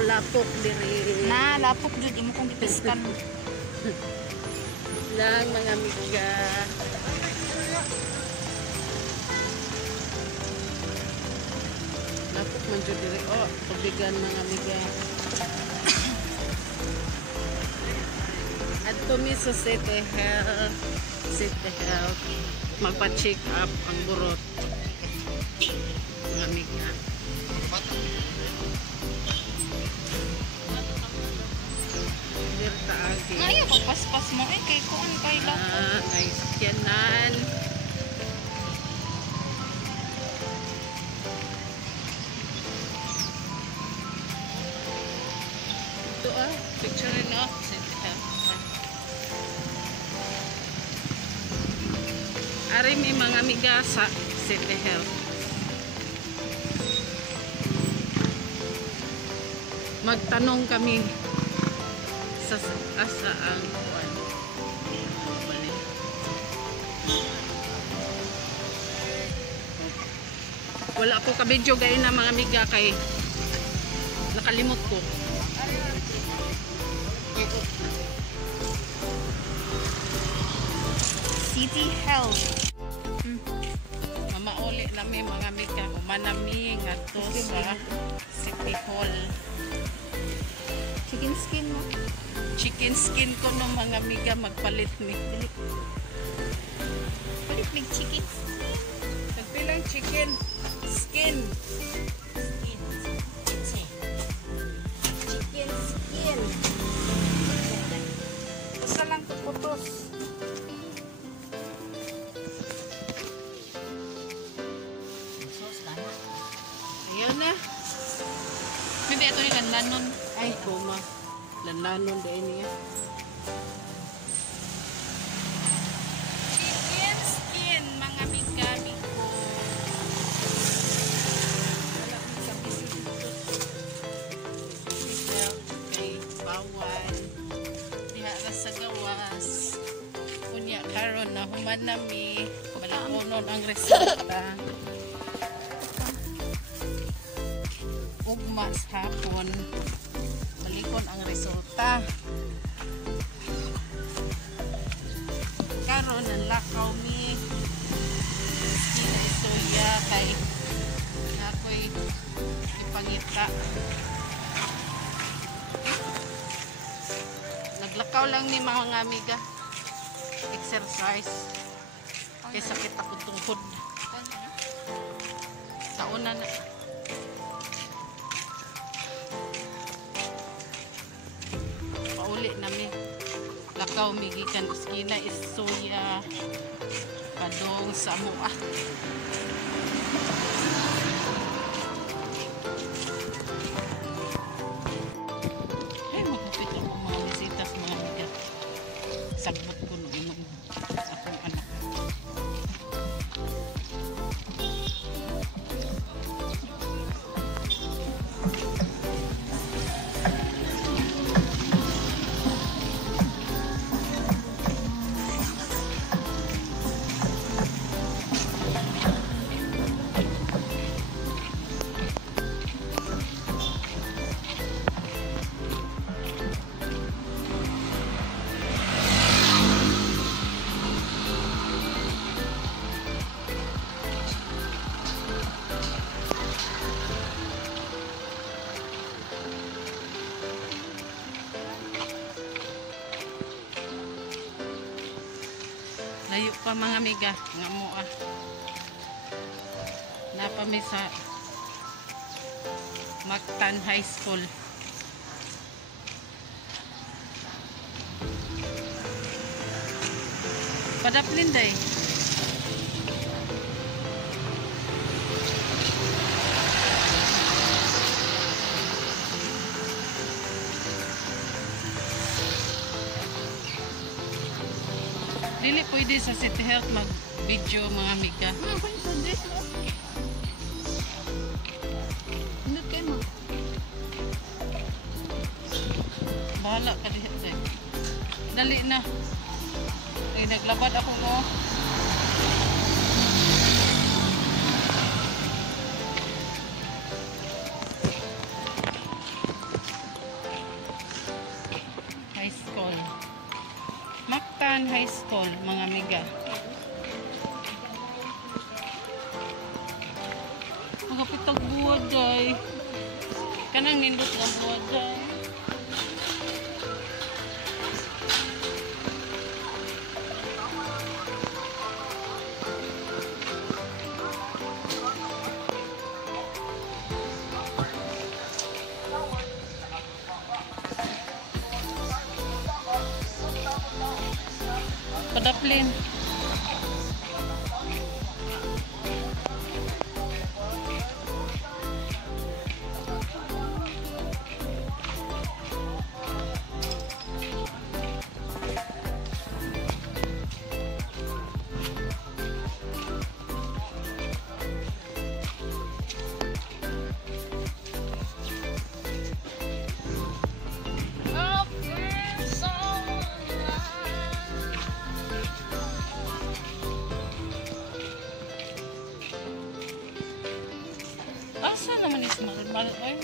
Lapok diri. Na, lapok jud imo kong gipiskan. Lang mga amiga. Lapok man jud diri. Oh, tubigan mga amiga. Adto mi sa City Health. City Health. Magpa-check up ang burot. Mga amiga. Ayaw, pagpaspas mo eh, kay kuan kay lapok. Ay, sakyanan. Ito picture rin Ari may mga amiga sa City Health. Magtanong kami sa ang kuan. Wala ko ka-video gayon na mga amiga kay nakalimot ko. City Health. Mamauli nami mga amiga, umanami ngadto sa City Hall. Chicken skin mo. Chicken skin ko no mga amiga, magpalit mi. Palit mig chicken. Nagpilang chicken skin. Chicken skin. Basta lang putos. Ayan na. Maybe ito ni lanlanon. Ay, kuma. Lanlanon dahil niya. Chicken skin, mga amiga ko. Wala ko sa bisito. Kay bawal. Diha ka sa gawas. Kunya karon na human nami. Malakonon ang resulta. Ugma sa hapon. Balikon ang resulta. Karon ang lakaw mi. Soya kay ako'y ipangita. Naglakaw lang ni mga amiga. Exercise. Kay sakit ako tungkod. Sauna na. Pauli namin. Lakaw migikan iskina is soya. Kadong sa mua. Ay, magkupit ako mga visitas mga amiga. Sagbot ko nung inom sa akong anak. Layo pa mga amiga, nga mo napami sa Mactan High School. Padaplin day. Dili pwede pwede sa City Health mag-video mga amiga. Ano pa yung dress mo? Hindi kayo mo. Bahala ka diha day. Dali na. Ay naglabad ako ko. High School. Mactan High School, mga amiga. Magapitag buwad day. Kanang nindot nga buwad day. Padaplin. Asa naman is normal oy?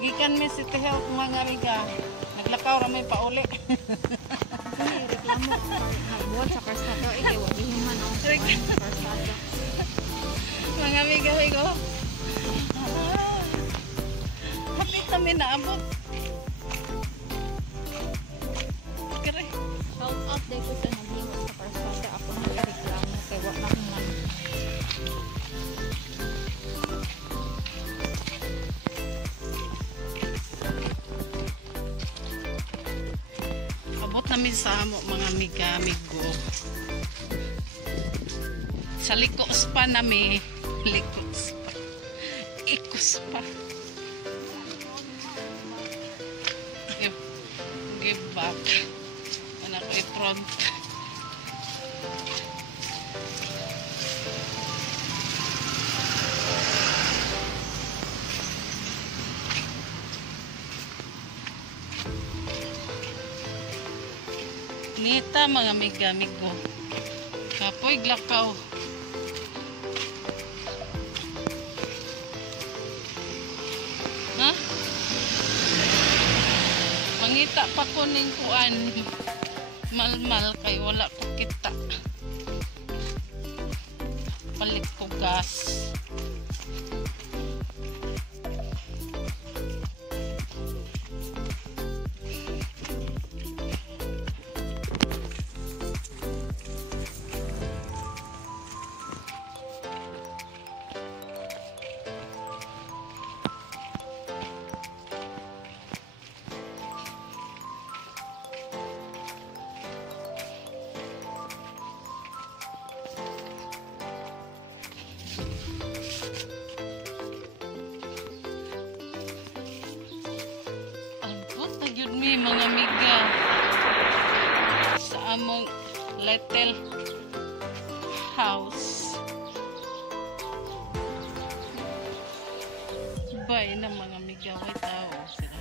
Gikan mi City Health mga amiga. Naglakaw ra may pauli. Hindi, reklamo. Nagbuhat sa karsada. Eh, wag yung man ang karsada. Mga amiga ko. Hapit namin naabot. Kere. Shout out day ko sa nagliwat sa karsada. Ako nang reklamo. Kaya wag na akong man. Abot namin sa amo mga amiga, amigo. Sa likos pa nami. Likos pa. Ikos pa. Give back. Anak ko i-front. Nita mga amiga-amigo. Kapoy glakaw. Ha? Mangita pa ko ning kuan. Malmal kay wala ko kita. Palit ko gas. mi mga amiga sa among little house. Bay na mga amiga, way tao sila.